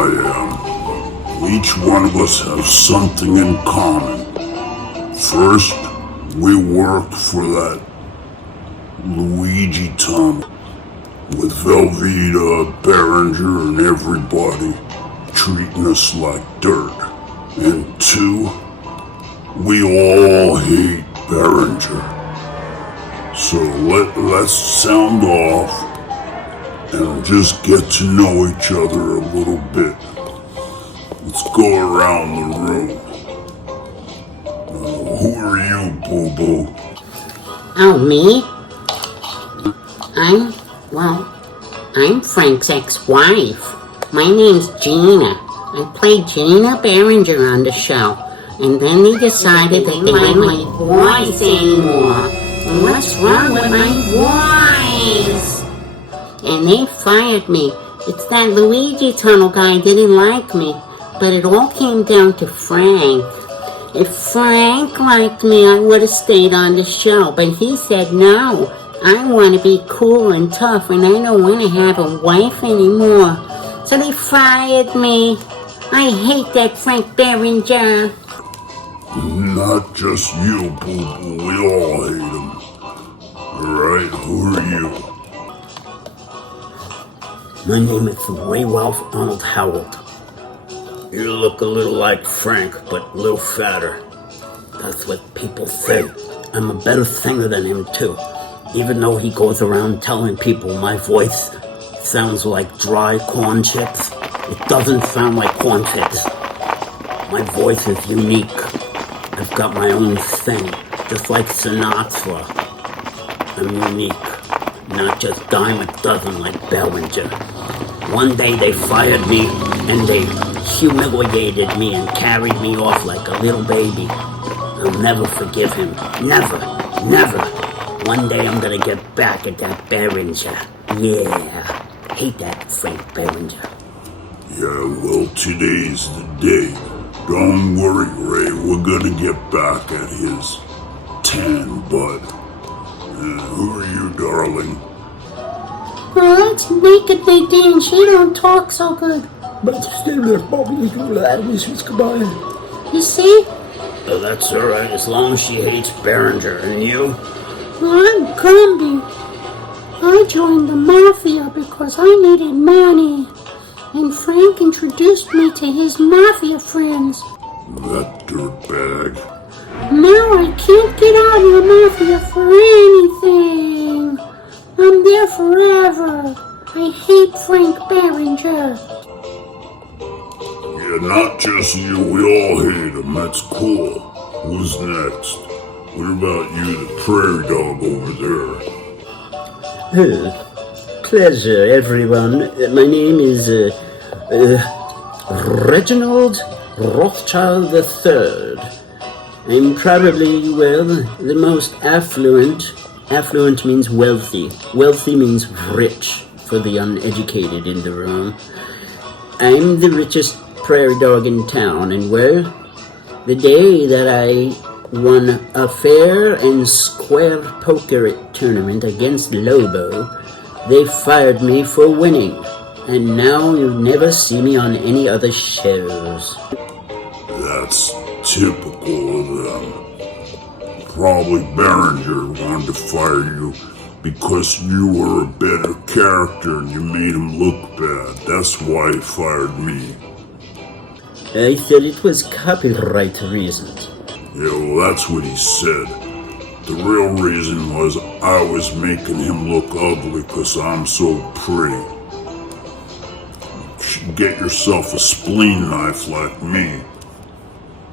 I am. Each one of us has something in common. First, we work for that Luigi tunnel with Velveeta, Behringer, and everybody treating us like dirt. And two, we all hate Behringer. So let's sound off and just get to know each other a little bit. Let's go around the room. Who are you, Boo-Boo? Oh, me? I'm Frank's ex-wife. My name's Gina. I played Gina Behringer on the show. And then they decided that they didn't like my voice anymore. What's wrong with my voice? And they fired me. It's that Luigi Tunnel guy didn't like me. But it all came down to Frank. If Frank liked me, I would have stayed on the show. But he said no. I want to be cool and tough, and I don't want to have a wife anymore. So they fired me. I hate that Frank Behringer. Not just you, Boo-Boo. We all hate him. Alright, who are you? My name is Ray Ralph Arnold Howard. You look a little like Frank, but a little fatter. That's what people say. I'm a better singer than him, too. Even though he goes around telling people my voice sounds like dry corn chips, it doesn't sound like corn chips. My voice is unique. I've got my own thing, just like Sinatra. I'm unique, not just dime a dozen like Behringer. One day they fired me, and they humiliated me and carried me off like a little baby. I'll never forgive him. Never, never. One day I'm gonna get back at that Behringer. Yeah, hate that Frank Behringer. Yeah, well, today's the day. Don't worry, Ray. We're gonna get back at his tan butt. Who are you, darling? Oh, that's Naked Nadine. She don't talk so good. You see? Oh, that's alright, as long as she hates Behringer. And you? I'm Gumby. I joined the mafia because I needed money. And Frank introduced me to his mafia friends. That dirtbag. Now I can't get out of the mafia for anything. I'm there forever. I hate Frank Behringer. Yeah, not just you. We all hate him. That's cool. Who's next? What about you, the prairie dog over there? Pleasure, everyone. My name is Reginald Rothschild III. I'm probably, the most affluent. Affluent means wealthy. Wealthy means rich, for the uneducated in the room. I'm the richest prairie dog in town, and the day that I won a fair and square poker tournament against Lobo, they fired me for winning, and now you never see me on any other shows. That's typical of them. Probably Behringer wanted to fire you because you were a better character and you made him look bad. That's why he fired me. I thought it was copyright reasons. Yeah, well, that's what he said. The real reason was I was making him look ugly because I'm so pretty. You should get yourself a spleen knife like me.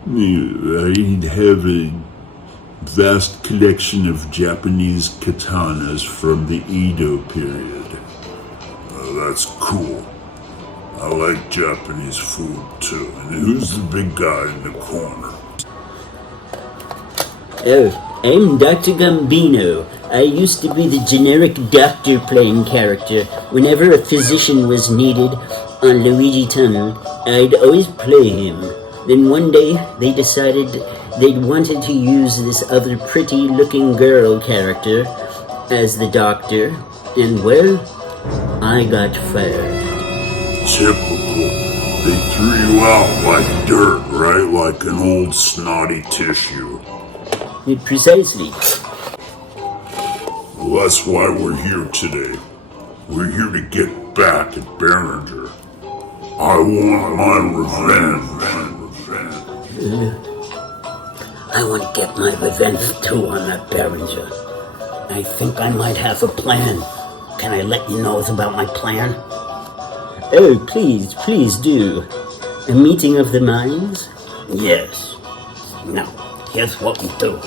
I'd have a vast collection of Japanese katanas from the Edo period. That's cool. I like Japanese food too. And who's the big guy in the corner? Oh, I'm Dr. Gambino. I used to be the generic doctor playing character. Whenever a physician was needed on Luigi Tunnel, I'd always play him. Then one day, they decided they wanted to use this other pretty-looking girl character as the doctor, and I got fired. Typical. threw you out like dirt, right? Like an old snotty tissue. Precisely. Well, that's why we're here today. We're here to get back at Behringer. I want my revenge. I want to get my revenge too on that Behringer. I think I might have a plan. Can I let you know about my plan? Oh, please do. A meeting of the minds? Yes. Now, here's what we do.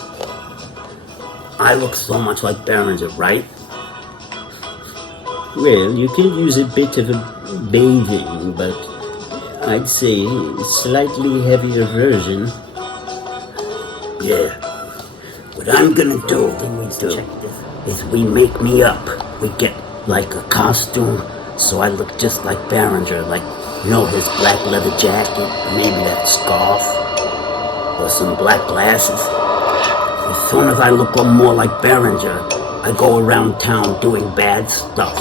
I look so much like Behringer, right? Well, you could use a bit of a bathing, but I'd say a slightly heavier version. Yeah. What I'm gonna do is we make me up. We get like a costume, so I look just like Behringer, like, you know, his black leather jacket, maybe that scarf, or some black glasses. As soon as I look more like Behringer, I go around town doing bad stuff.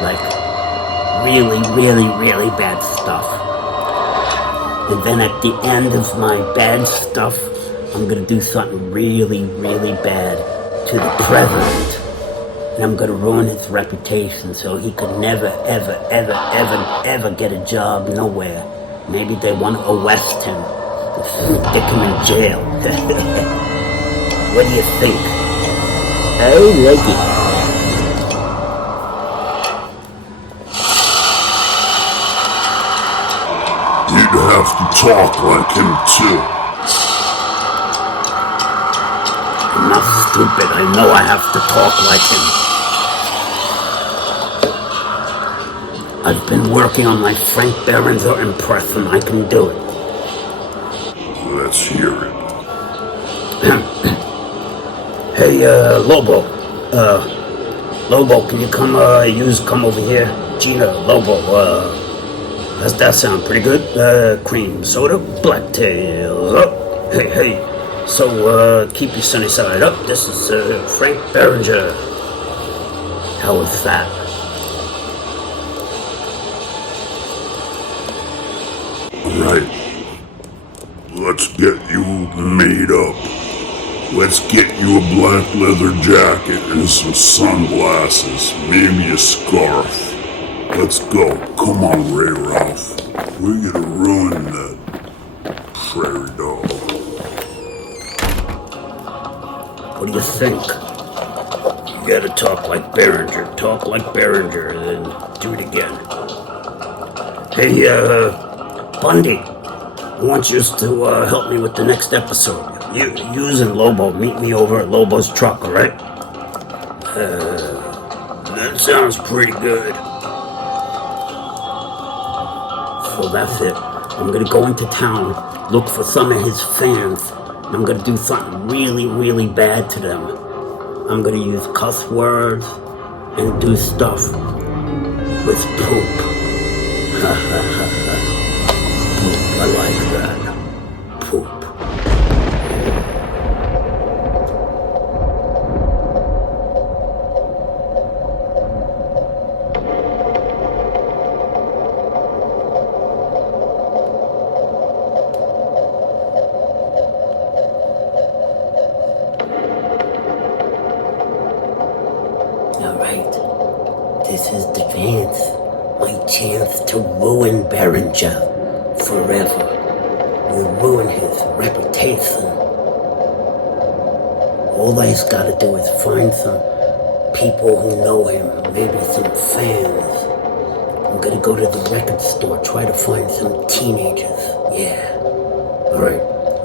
Like, really bad stuff. And then at the end of my bad stuff, I'm gonna do something really bad to the president. And I'm gonna ruin his reputation so he could never, ever get a job nowhere. Maybe they want to arrest him, stick him in jail. What do you think? I like it. You'd have to talk like him too. I'm not stupid. I know I have to talk like him. I've been working on my Frank Behringer impression. I can do it. Let's hear it. Hey, Lobo. Lobo, can you come over here? Gina, Lobo, does that sound pretty good? Cream soda, blacktails. Oh, hey. So, keep your sunny side up. This is, Frank Behringer. How was that? Right. Let's get you made up. Let's get you a black leather jacket and some sunglasses, maybe a scarf. Let's go. Come on, Ray Ralph. We're gonna ruin that prairie dog. What do you think? You gotta talk like Behringer, and then do it again. Hey, Bundy, I want you to help me with the next episode. You and Lobo, meet me over at Lobo's truck, alright? That sounds pretty good. So that's it. I'm gonna go into town, look for some of his fans, and I'm gonna do something really bad to them. I'm gonna use cuss words and do stuff with poop. Poop, I like that. Poop. Alright, this is the chance, my chance to ruin Behringer forever. We'll ruin his reputation. All he's gotta do is find some people who know him, maybe some fans. I'm gonna go to the record store, try to find some teenagers. Yeah. Alright,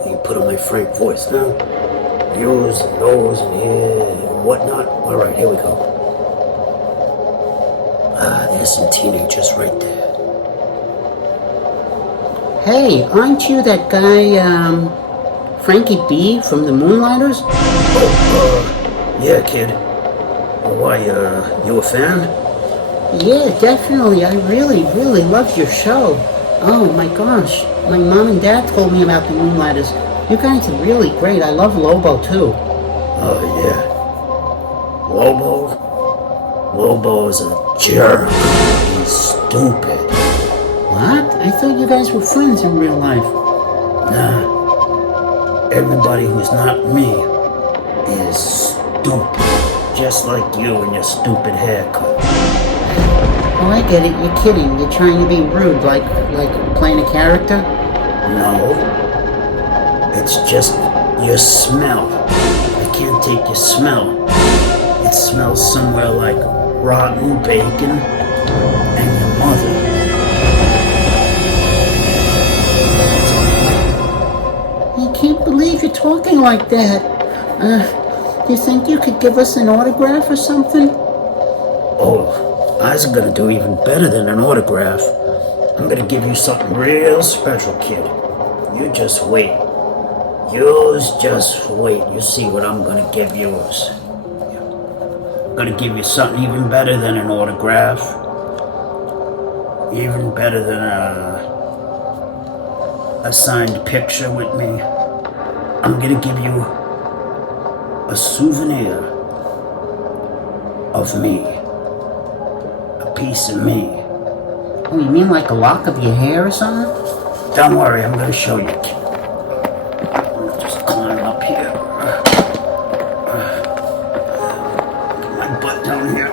you put on my Frank voice now. Use and those and here and whatnot. Alright, here we go. There's some teenagers right there. Hey, aren't you that guy, Frankie B from the Moonlighters? Yeah, kid. Why, you a fan? Yeah, definitely. I really loved your show. Oh my gosh. My mom and dad told me about the Moonlighters. You guys are really great. I love Lobo too. Oh, yeah. Lobo's a jerk. He's stupid. What? I thought you guys were friends in real life. Nah. Everybody who's not me is stupid. Just like you and your stupid haircut. Oh, I get it. You're kidding. You're trying to be rude, like playing a character? No. It's just your smell. I can't take your smell. It smells somewhere like rotten bacon and your mother. I can't believe you're talking like that. Do you think you could give us an autograph or something? Oh, I was gonna do even better than an autograph. I'm gonna give you something real special, kid. You just wait. Just wait. You see what I'm gonna give yours. I'm gonna give you something even better than an autograph. Even better than a signed picture with me. I'm gonna give you a souvenir of me. A piece of me. Oh, you mean like a lock of your hair or something? Don't worry, I'm gonna show you. Just climb up here. Get my butt down here.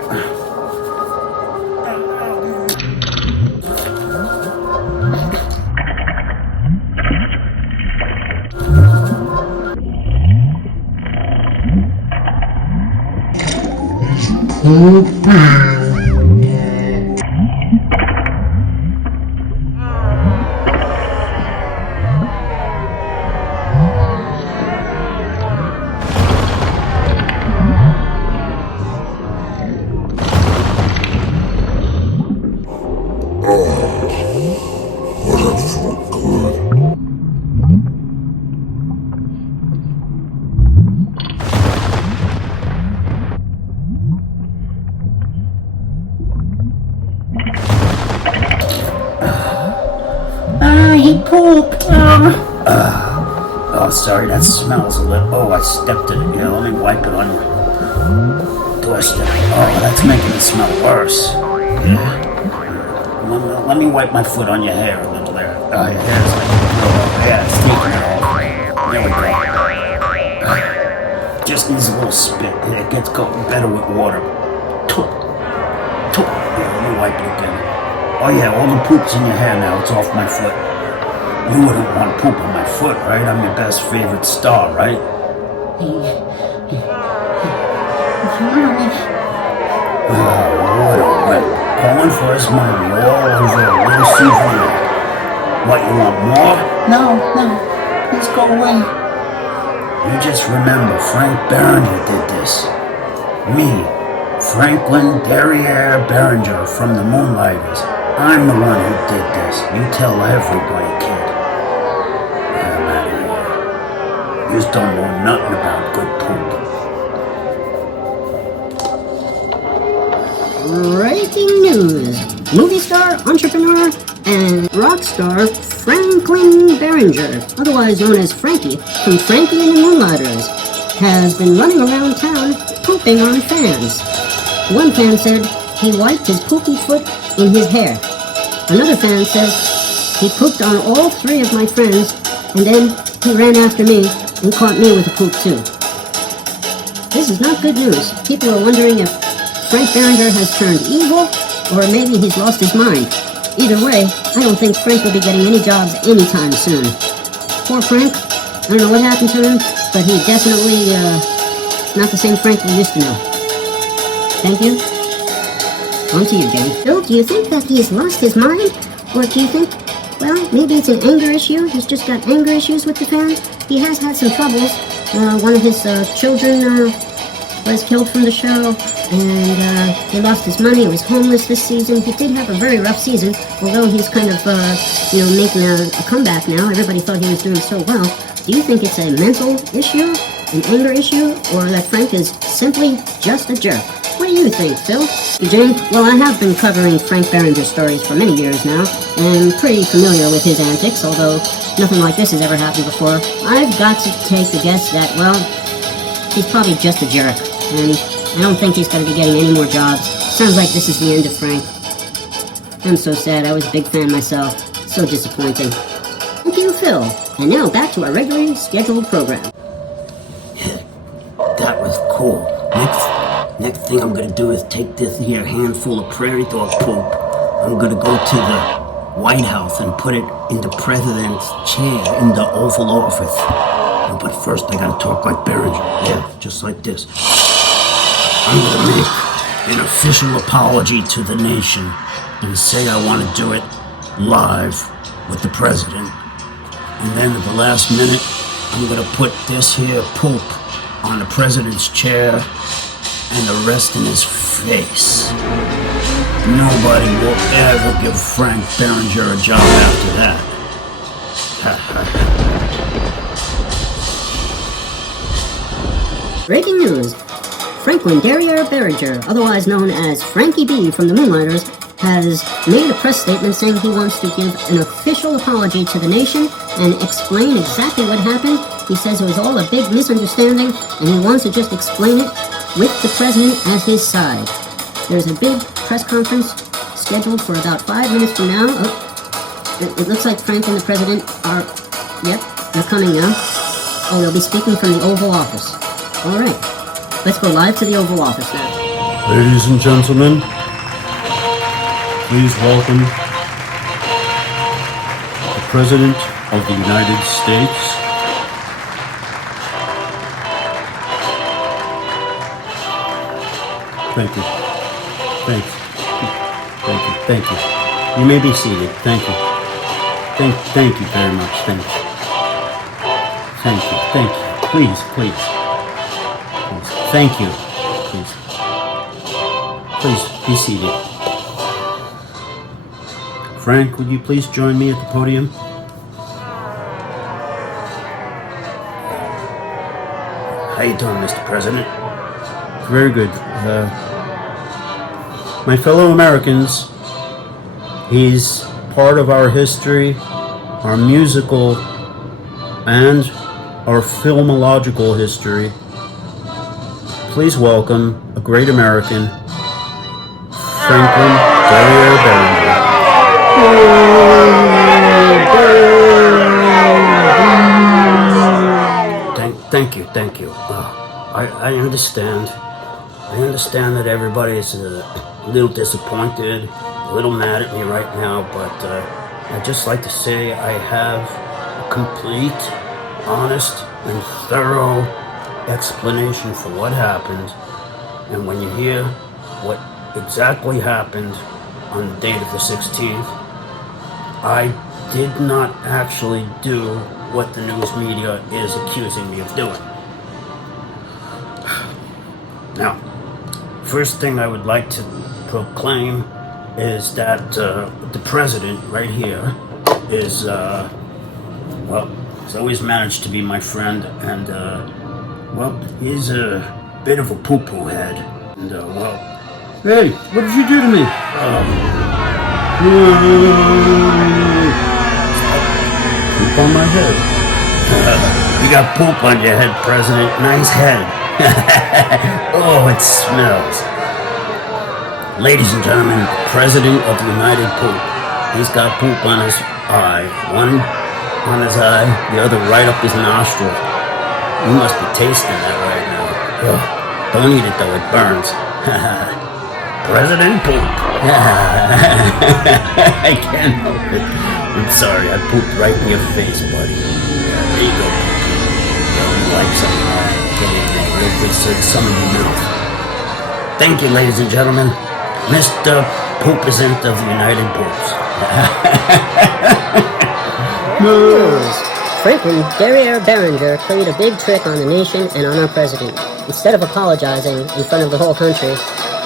He pooped. Oh, sorry, that smells a little. Oh, I stepped in it. Yeah, let me wipe it on your doorstep. Oh, that's making it smell worse. Let me wipe my foot on your hair a little there. Your hair's like, yeah, it's taking it off. There we go. Just needs a little spit. It gets better with water. Yeah, let me wipe it again. Oh yeah, all the poop's in your hair now. It's off my foot. You wouldn't want poop on my foot, right? I'm your best favorite star, right? What a whip. Calling for his mommy all over a little souvenir. What, you want more? No. Please go away. You just remember, Frank Behringer did this. Me, Franklin Derriere Behringer from the Moonlighters. I'm the one who did this. You tell everybody, kid. I'm out of here. You just don't know nothing about good poop. Breaking news. Movie star, entrepreneur, and rock star Franklin Behringer, otherwise known as Frankie, from Frankie and the Moonlighters, has been running around town pooping on fans. One fan said he wiped his poopy foot in his hair. Another fan says he pooped on all three of my friends, and then he ran after me and caught me with a poop too. This is not good news. People are wondering if Frank Behringer has turned evil, or maybe he's lost his mind. Either way, I don't think Frank will be getting any jobs anytime soon. Poor Frank. I don't know what happened to him, but he definitely, not the same Frank we used to know. Thank you. On to you, Jenny. Bill, do you think that he's lost his mind? Or do you think, well, maybe it's an anger issue? He's just got anger issues with the fans? He has had some troubles. One of his children was killed from the show, and he lost his money. He was homeless this season. He did have a very rough season, although he's kind of, making a comeback now. Everybody thought he was doing so well. Do you think it's a mental issue, an anger issue, or that Frank is simply just a jerk? What do you think, Phil? Jane, well, I have been covering Frank Behringer stories for many years now, and I'm pretty familiar with his antics, although nothing like this has ever happened before. I've got to take the guess that, well, he's probably just a jerk, and I don't think he's going to be getting any more jobs. Sounds like this is the end of Frank. I'm so sad. I was a big fan myself. So disappointing. Thank you, Phil. And now back to our regularly scheduled program. That was cool. Next thing I'm gonna do is take this here handful of prairie dog poop. I'm gonna go to the White House and put it in the president's chair in the Oval Office. Oh, but first I gotta talk like Behringer. Yeah, just like this. I'm gonna make an official apology to the nation and say I want to do it live with the president. And then at the last minute, I'm gonna put this here poop on the president's chair and the rest in his face. Nobody will ever give Frank Behringer a job after that. Breaking news. Franklin Derriere Behringer, otherwise known as Frankie B from the Moonlighters, has made a press statement saying he wants to give an official apology to the nation and explain exactly what happened. He says it was all a big misunderstanding, and he wants to just explain it with the president at his side. There's a big press conference scheduled for about 5 minutes from now. Oh, it looks like Frank and the president are, yep, they're coming now. Oh, they'll be speaking from the Oval Office. All right, let's go live to the Oval Office now. Ladies and gentlemen, please welcome the President of the United States. Thank you. Thank you. Thank you. Thank you. You may be seated. Thank you. Thank you very much. Thank you. Thank you. Thank you. Please. Thank you. Please be seated. Frank, would you please join me at the podium? How you doing, Mr. President? Very good. My fellow Americans, he's part of our history, our musical and our filmological history. Please welcome a great American, Franklin Derriere Behringer. Thank you. I understand. I understand that everybody's a little disappointed, a little mad at me right now, but I'd just like to say I have a complete, honest, and thorough explanation for what happened. And when you hear what exactly happened on the date of the 16th, I did not actually do what the news media is accusing me of doing. Now, first thing I would like to proclaim is that the president right here is, he's always managed to be my friend, and, he's a bit of a poo-poo head, and, Hey, what did you do to me? Poop on my head. You got poop on your head, President. Nice head. Oh, it smells. Ladies and gentlemen, President of the United Poop. He's got poop on his eye. One on his eye, the other right up his nostril. You must be tasting that right now. Ugh. Don't eat it though, it burns. President Poop. I can't help it. I'm sorry, I pooped right in your face, buddy. There you go. You like something? Get in there real quick so it's some in your mouth. Thank you, ladies and gentlemen. Mr. Poopizant of the United Poops. News. Franklin Derriere Behringer played a big trick on the nation and on our president. Instead of apologizing in front of the whole country,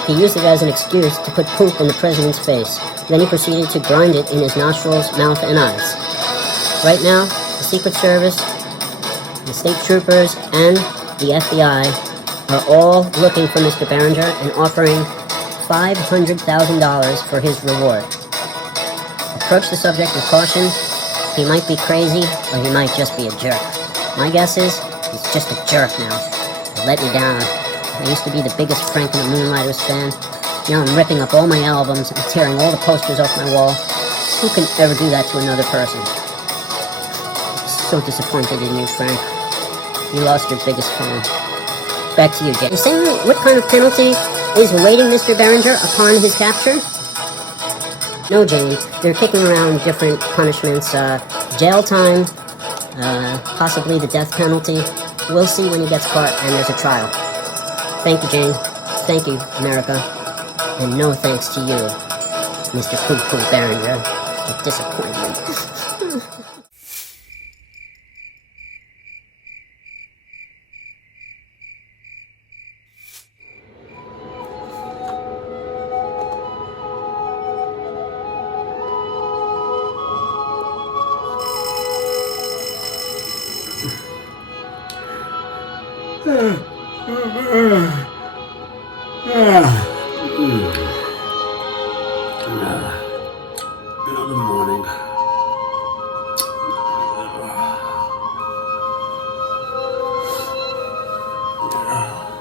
he used it as an excuse to put poop in the president's face. Then he proceeded to grind it in his nostrils, mouth, and eyes. Right now, the Secret Service, the state troopers, and the FBI are all looking for Mr. Behringer and offering $500,000 for his reward. Approach the subject with caution. He might be crazy, or he might just be a jerk. My guess is, he's just a jerk now. He let me down. I used to be the biggest Frank and the Moonlighters fan. Now I'm ripping up all my albums and tearing all the posters off my wall. Who can ever do that to another person? So disappointed in you, Frank. You lost your biggest fan. Back to you, Jay. You're saying what kind of penalty is awaiting Mr. Behringer upon his capture? No, Jane. They're kicking around different punishments. Jail time, possibly the death penalty. We'll see when he gets caught and there's a trial. Thank you, Jane. Thank you, America. And no thanks to you, Mr. Poo-Poo Behringer. A disappointment. Another morning.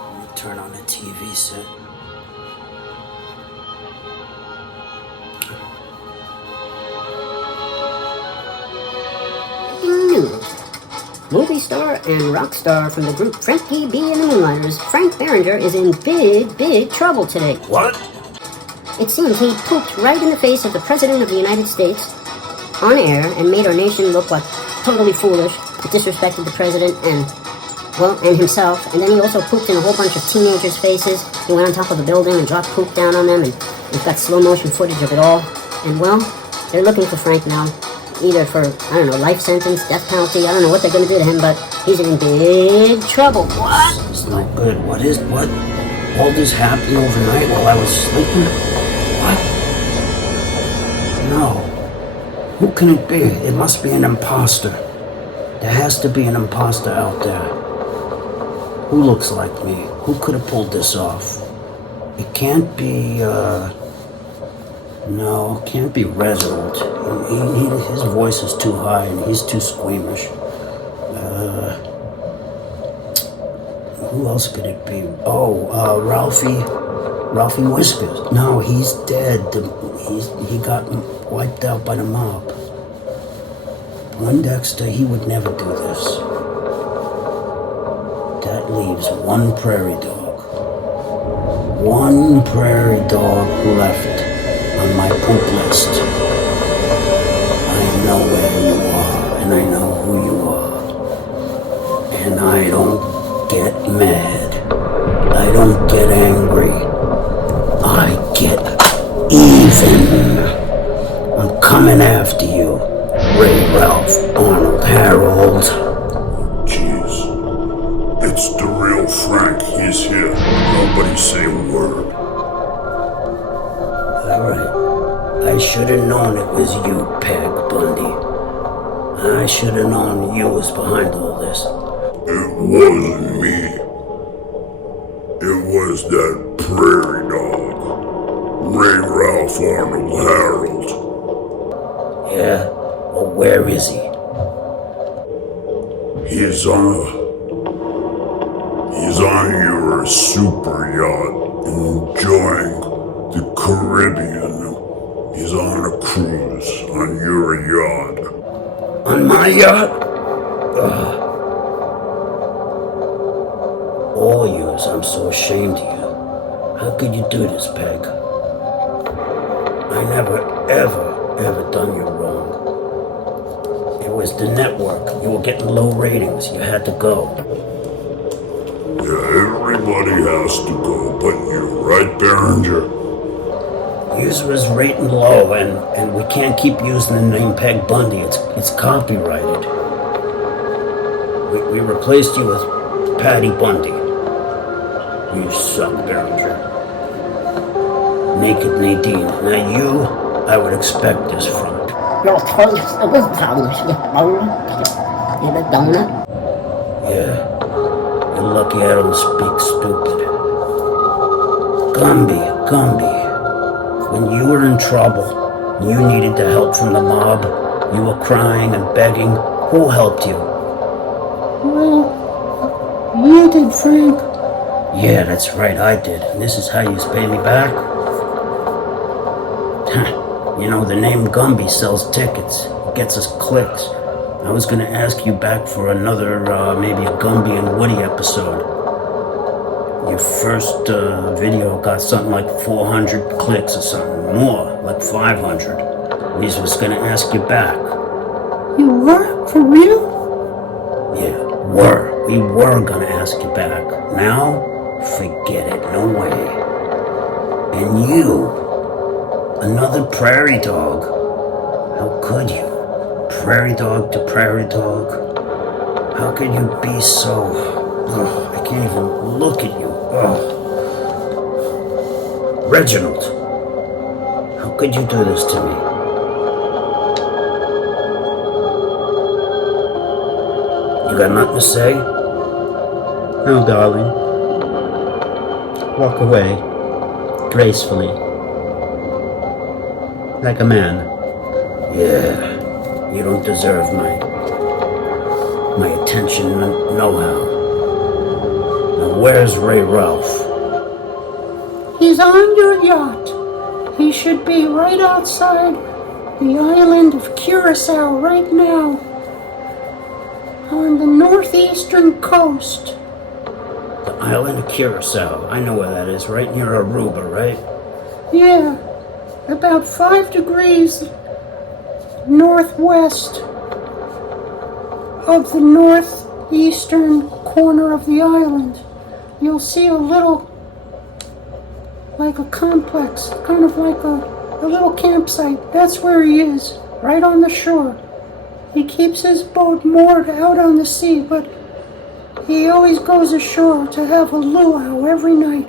Let me turn on the TV set. News. Movie star and rock star from the group Frankie B and the Moonlighters, Frank Behringer is in big trouble today. What? It seems he pooped right in the face of the President of the United States on air and made our nation look like totally foolish. He disrespected the President and himself. And then he also pooped in a whole bunch of teenagers' faces. He went on top of the building and dropped poop down on them, and we've got slow motion footage of it all. And well, they're looking for Frank now. Either for, I don't know, life sentence, death penalty, I don't know what they're going to do to him, but he's in big trouble. What? It's not good. What? All this happened overnight while I was sleeping? What? No. Who can it be? It must be an imposter. There has to be an imposter out there. Who looks like me? Who could have pulled this off? It can't be, No, it can't be Reginald. His voice is too high and he's too squeamish. Who else could it be? Oh, Ralphie Whiskers. No, he's dead. He got wiped out by the mob. Dexter, he would never do this. That leaves one prairie dog. One prairie dog left on my poop list. I know where you are, and I know who you are. And I don't get mad. I don't get angry. I get even. I'm coming after you, Ray Ralph Arnold Harold. Jeez. It's the real Frank. He's here. Nobody say a word. Alright. I should have known it was you, Peg Bundy. I should have known you was behind all this. It wasn't me. It was that prairie dog. Ray Ralph Arnold Harold. Yeah? Well, where is he? He's on your super yacht, enjoying the Caribbean. He's on a cruise on your yacht. On my yacht? All yours, I'm so ashamed of you. How could you do this, Peg? I never, ever done you wrong. It was the network. You were getting low ratings. You had to go. Yeah, everybody has to go, but you're right, Behringer. Yours was rating low, and we can't keep using the name Peg Bundy. It's copyrighted. We replaced you with Patty Bundy. You suck, Behringer. Naked Nadine. Now you, I would expect this from. Yeah. You're lucky I don't speak stupid. Gumby. When you were in trouble, and you needed the help from the mob, you were crying and begging. Who helped you? Well, you did, Frank. Yeah, that's right, I did. And this is how you pay me back? You know, the name Gumby sells tickets. It gets us clicks. I was gonna ask you back for another, maybe a Gumby and Woody episode. Your first video got something like 400 clicks or something. More, like 500. We was gonna ask you back. You were? For real? Yeah, were. We were gonna ask you back. Now, forget it. No way. And you, another prairie dog. How could you? Prairie dog to prairie dog. How could you be so... Ugh, I can't even look at you. Ugh. Reginald, how could you do this to me? You got nothing to say? No, darling. Walk away. Gracefully. Like a man. Yeah, you don't deserve my attention, no how. Now where's Ray Ralph? He's on your yacht. He should be right outside the island of Curacao right now. On the northeastern coast. The island of Curacao. I know where that is, right near Aruba, right? Yeah, about 5 degrees northwest of the northeastern corner of the island. You'll see a little, like a complex, kind of like a little campsite. That's where he is, right on the shore. He keeps his boat moored out on the sea, but he always goes ashore to have a luau every night.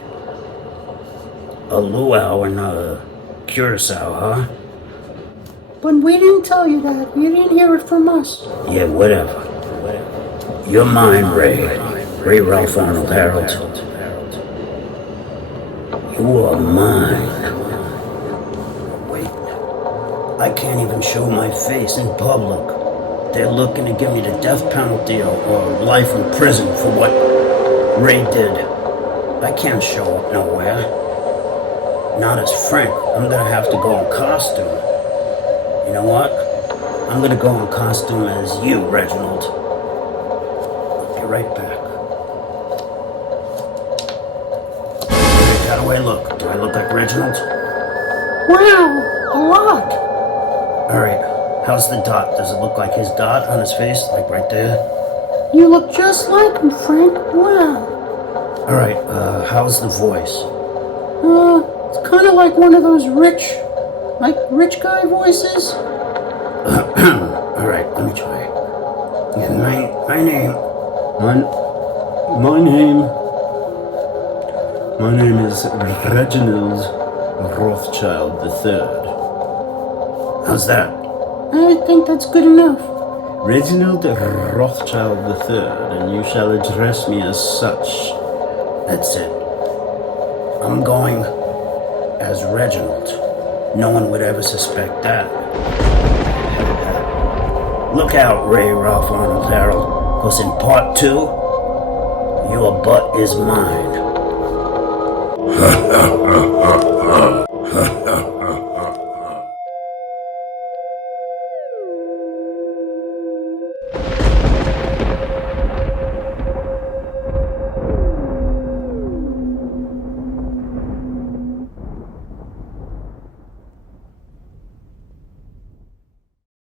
A luau in Curacao, huh? But we didn't tell you that. You didn't hear it from us. Yeah, whatever. You're mine, Ray. Ray Ralph Arnold Harold. You are mine. Wait. I can't even show my face in public. They're looking to give me the death penalty or life in prison for what Ray did. I can't show up nowhere. Not as Frank. I'm gonna have to go in costume. You know what? I'm gonna go in costume as you, Reginald. I'll be right back. How do I look? Do I look like Reginald? Wow, a lot. Alright, how's the dot? Does it look like his dot on his face? Like right there? You look just like him, Frank. Wow. Alright, how's the voice? It's kind of like one of those rich guy voices. Alright, let me try. Yeah, my name. My name is Reginald Rothschild III. How's that? I think that's good enough. Reginald Rothschild III, and you shall address me as such. That's it. I'm going as Reginald. No one would ever suspect that. Look out, Ray Ralph Arnold Harold, because in part 2, your butt is mine.